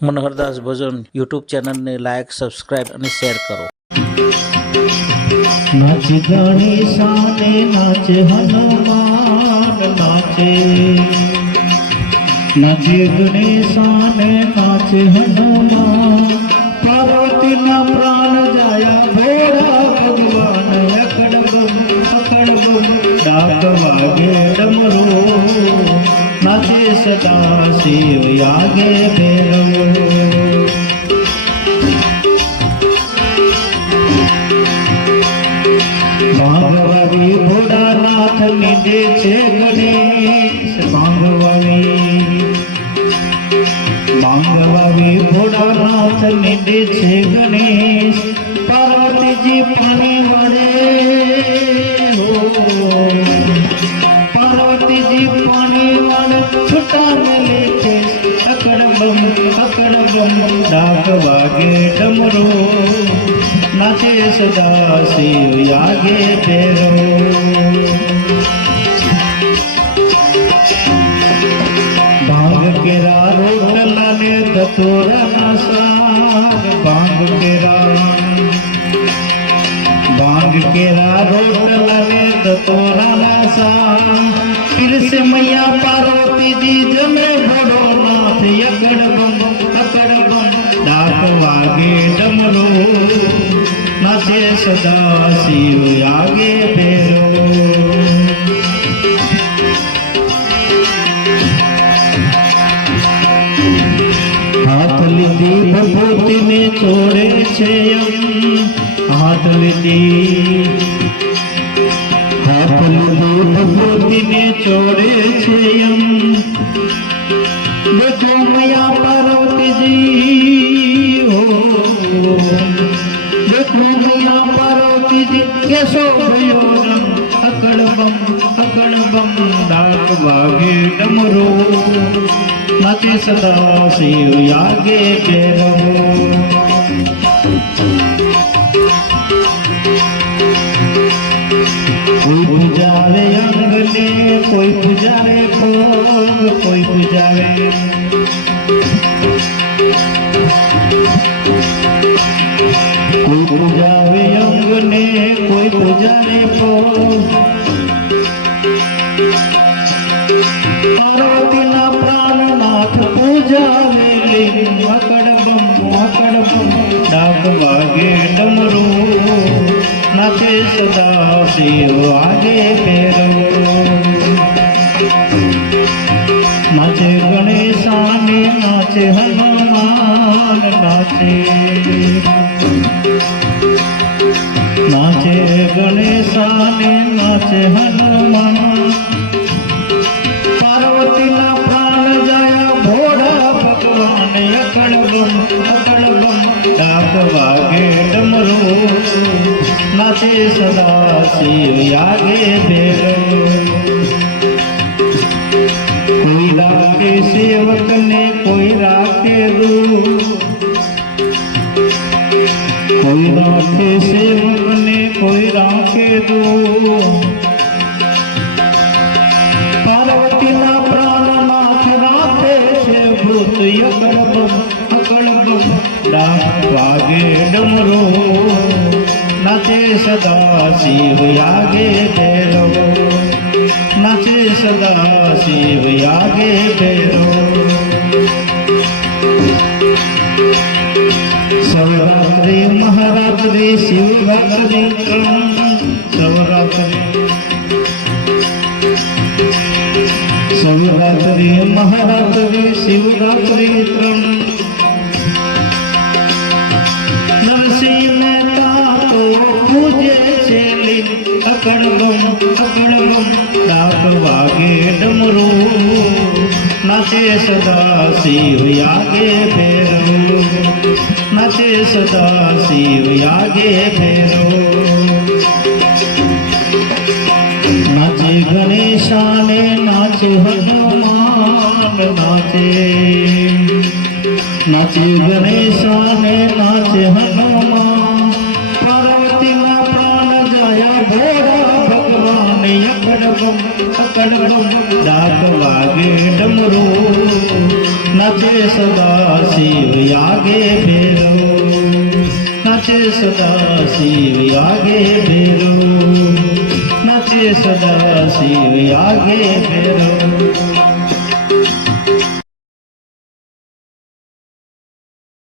मनोहरदास भजन YouTube channel ने like subscribe और share करो। नाच गणेशाने नाच हनुमान नाचे, नाच गणेशाने नाच हनुमान। पार्वती ना प्राण जाया भोरा भगवान अकड़ बम डाक वागे डमरू। नाचे सदा शिव आगे भैरव। भांगवावी भोळानाथ निधे छे गणेश। भांगवावी भोळानाथ निधे छे गणेश। पार्वती जी पानी वड़े हो, पार्वती जी पानी वड़े छुटा मिले छे। अकड़ बम डाक वागे डमरू। नाचे सदा शिव आगे भैरव। भांग केरा रोटला ने धतूरा ना साग। भांग केरा रोटला ने धतूरा ना साग। फिर से मैया पार्वती जी जमे भरो नाथ। अकड़ बम डाक वागे डमरू। नाचे सदा शिव आगे भैरव। हाथ लीधी भभूति ने छोड़े छे यम। हाथ लीधी भभूति ने छोड़े छे यम। देखो मैया पार्वती जी हो, देखो मैया पार्वती जी कैसो भयोरम। अकड़ बम डाक वागे डमरू। नाचे सदा शिव आगे भैरव। कोई पुजारे अंगने, कोई पुजारे भोग, कोई पुजारे अंगने, कोई पुजारे भोग। पार्वती ना प्राणनाथ पूजावे लिंग। अकड़ बम डाक वागे डमरू। नाचे सदा शिव आगे भैरव। नाचे गणेशाने नाचे हनुमान नाचे, नाचे गणेशाने नाचे हनुमान। पार्वती ना प्राण जाया भोड़ा भगवान। अकड़ बम डाक वागे डमरू। नाचे सदा शिव आगे भैरव। कोई राखे सेवक ने, कोई राखे दूत। कोई राखे सेवक ने, कोई राखे दूत। पार्वती ना प्राणनाथ राखे छे भूत। अकड़ बम डाक वागे डमरू। नाचे सदा शिव आगे भैरव। नाचे सदा शिव आगे भैरव। शिवरात्रि महारात्रि शिवरात्रि शिवरात्रि महारात्रि शिवरात्रि नरसिंह मेहता तो पूजे छे लिंग। अकड़ बम डाक वागे डमरू। नाचे सदा शिव आगे भैरव। नाचे सदा शिव आगे भैरव। नाचे गणेशाने नाचे हनुमान नाचे, नाचे गणेशाने नाचे हनुमान। पार्वती ना प्राण जाया भोड़ा भगवान। अकड़ बम डाक वागे डमरू। नाचे सदा शिव आगे भैरव नाचे सदा शिव आगे भैरव नाचे सदा शिव आगे भैरव